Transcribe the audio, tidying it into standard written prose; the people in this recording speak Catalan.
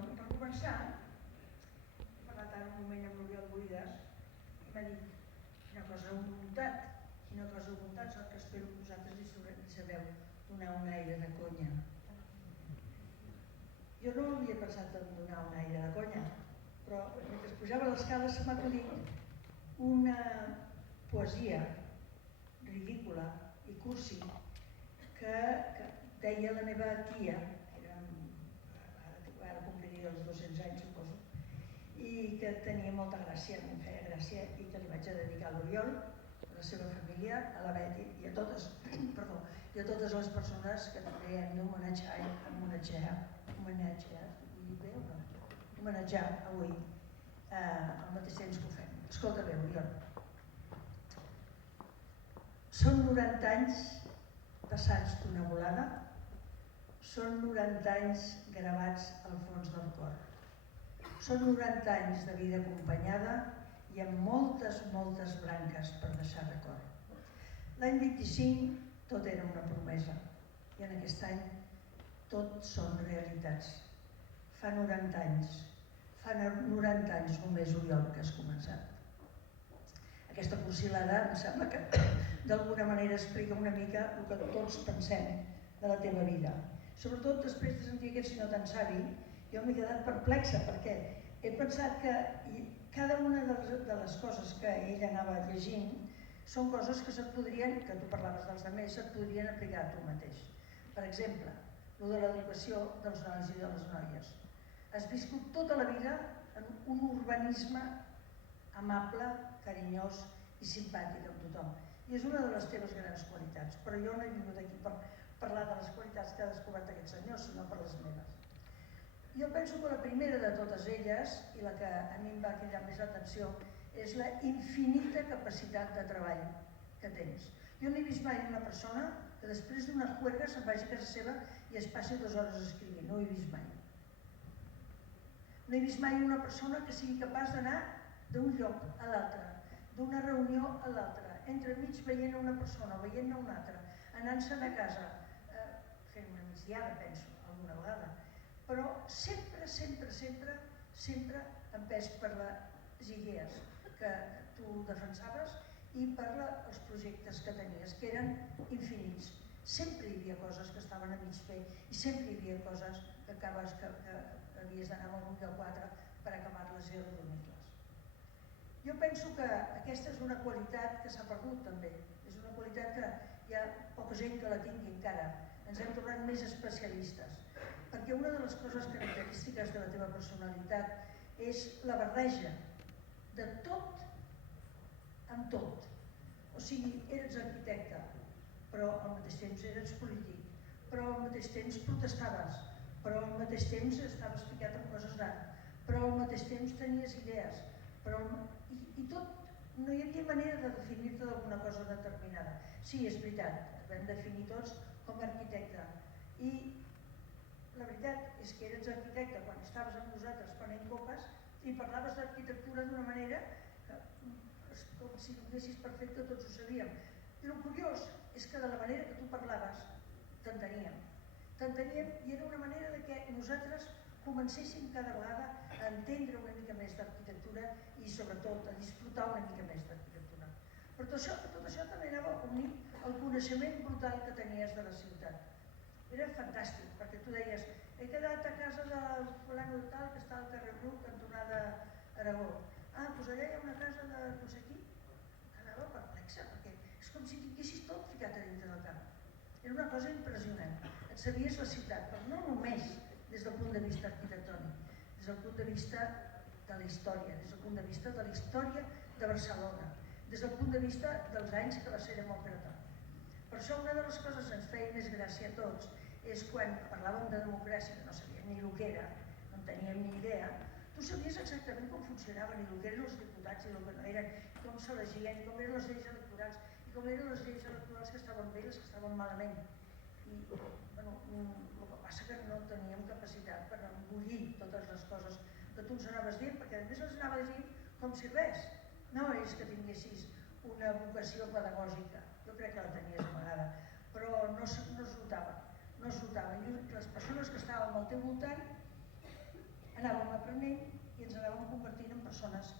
per començar, he parlat ara un moment amb l'Oriol Boides i m'ha dit una cosa de voluntat, sap que espero que vosaltres li sabeu donar un aire de conya. Jo no havia pensat en donar un aire de conya, però mentre pujava l'escala se m'ha acudit una poesia ridícula i cursi que deia la meva tia, ara compliria els 200 anys suposo, i que tenia molta gràcia, em feia gràcia, i que li vaig a dedicar a l'Oriol, a la seva família, a la Beti i a totes les persones que també hem d'homenatjar avui al mateix temps que ho fem. Escolta bé, Oriol. Són 90 anys passats d'una volada, són 90 anys gravats al fons del cor. Són 90 anys de vida acompanyada i amb moltes branques per deixar record. L'any 25 tot era una promesa i en aquest any tot són realitats. Fa 90 anys només, Oriol, que has començat. Aquesta cursilada em sembla que d'alguna manera explica una mica el que tots pensem de la teva vida. Sobretot després de sentir aquest senyor tan savi, jo m'he quedat perplexa perquè he pensat que cada una de les coses que ell anava llegint són coses que que tu parlaves dels altres, se't podrien aplicar a tu mateix. Per exemple, el de l'educació dels nois i de les noies. Has viscut tota la vida en un urbanisme amable, carinyós i simpàtic amb tothom. I és una de les teves grans qualitats, però jo no he vingut aquí per parlar de les qualitats que ha descobert aquest senyor, sinó per les meves. Jo penso que la primera de totes elles, i la que a mi em va cridar més l'atenció, és la infinita capacitat de treball que tens. Jo no he vist mai una persona que després d'una juerga se'n vagi a casa seva i es passi 2 hores escrivint, no ho he vist mai. No he vist mai una persona que sigui capaç d'anar d'un lloc a l'altre, d'una reunió a l'altra, entremig veient una persona, veient una altra, anant-se'n a casa, fent una migdiada, penso, alguna vegada, però sempre empès per les idees que tu defensaves i per els projectes que tenies, que eren infinits. Sempre hi havia coses que estaven a mig fer i sempre hi havia coses que havies d'anar amb algun lloc o altre per acabar-les i arrodonir-les. Jo penso que aquesta és una qualitat que s'ha perdut també, és una qualitat que hi ha poca gent que la tingui encara, ens hem tornat més especialistes, perquè una de les coses característiques de la teva personalitat és la barreja de tot amb tot. O sigui, eres arquitecte, però al mateix temps eres polític, però al mateix temps protestaves, però al mateix temps estaves ficat en coses d'art, però al mateix temps tenies idees, i tot, no hi havia manera de definir-te d'alguna cosa determinada. Sí, és veritat, ens vam definir tots com a arquitecte i la veritat és que eres arquitecte quan estaves amb nosaltres prenent copes i parlaves d'arquitectura d'una manera com si ho haguessis perfecte, tots ho sabíem. I el curiós és que de la manera que tu parlaves t'enteníem i era una manera de que nosaltres comencéssim cada vegada a entendre una mica més d'arquitectura i sobretot a disfrutar una mica més d'arquitectura. Però tot això també anava unit al coneixement brutal que tenies de la ciutat. Era fantàstic, perquè tu deies he quedat a casa del fulano de tal que està al carrer Bruc, cantonada Aragó. Doncs allà hi ha una casa de no sé qui. Quedava perplexa, perquè és com si tinguessis tot ficat a dintre del cap. Era una cosa impressionant. Et sabies la ciutat, però no només des del punt de vista arquitectònic, des del punt de vista de la història, des del punt de vista de la història de Barcelona, des del punt de vista dels anys que va ser demòcrata. Per això una de les coses que ens feia més gràcia a tots és quan parlàvem de democràcia, que no sabíem ni el que era, no en teníem ni idea, tu sabies exactament com funcionaven i el que eren els diputats i el que no eren, com s'elegien, i com eren les lleis electorals, i com eren les lleis electorals que estaven bé i les que estaven malament. I el que passa que no teníem capacitat per engollir totes les coses que tu ens anaves dient, perquè a més les anaves dient com si res. No és que tinguessis una vocació pedagògica, jo crec que la tenies amagada, però no es notava. I les persones que estàvem al teu voltant aprenent i ens anàvem convertint en persones